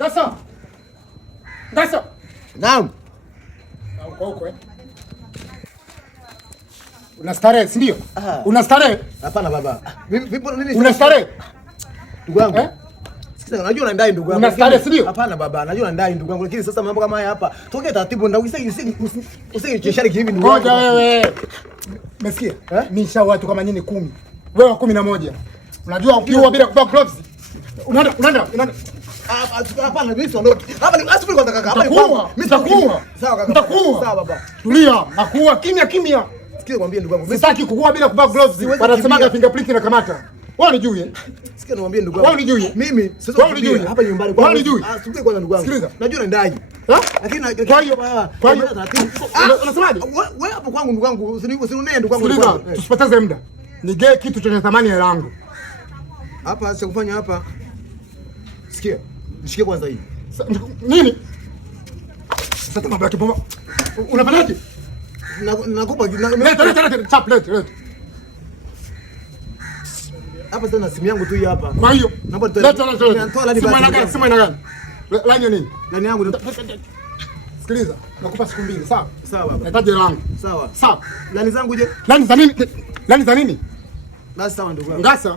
Ngasa. Ngasa. Naam. Huko. Una starehe, si ndio? Una starehe? Hapana baba. Vipi nini? Una starehe? Ndugu yangu. Sikiza, unajua unaendai ndugu yangu. Una starehe, si ndio? Hapana baba, najua unaendai ndugu yangu, lakini sasa mambo kama haya hapa. Tokea taratibu ndio usicheshane hivi ndugu yangu. Ngoja wewe. Umesikia? Nisha watu kama nyinyi 10. Wewe 11. Unajua ukiwa bila kuvaa gloves. Unaenda. Hapana, mimi siondoki. Hapa ni asifuri kwanza kaka. Hapa ni kwangu. Mimi nitakuua. Sawa kaka. Nitakuua. Sawa baba. Tulia, nakuua kimya. Sikia nikwambie ndugu yangu. Sitaki kukuua bila kuvaa gloves. Wanasemaga fingerprint na kamata. Wewe unijui? Sikia nikwambie ndugu yangu. Wewe unijui? Mimi sasa unijui hapa nyumbani kwa. Wewe unijui? Sikia kwanza ndugu yangu. Sikiliza. Najua unaendaje. Lakini kwa hiyo unasemaje? Wewe hapo kwangu ndugu yangu, usinunee ndugu yangu. Sikiliza, tusipoteze muda. Nigee kitu chenye thamani ya yangu. Hapa sasa kufanya hapa. Sikia. Nishike kwanza hii. Nini? Sasa mambo ya kipoma. Unafanyaje? Nakupa lete chaplet. Hapa tena simu yangu tu hii hapa. Kwa hiyo naomba lete. Simu ina gani? Lani nini? Lani yangu. Sikiliza, nakupa siku 2, sawa? Sawa baba. Nahitaji langu. Sawa. Sawa. Lani zangu je? Lani za nini? Basi sawa ndugu yangu. Ngasa.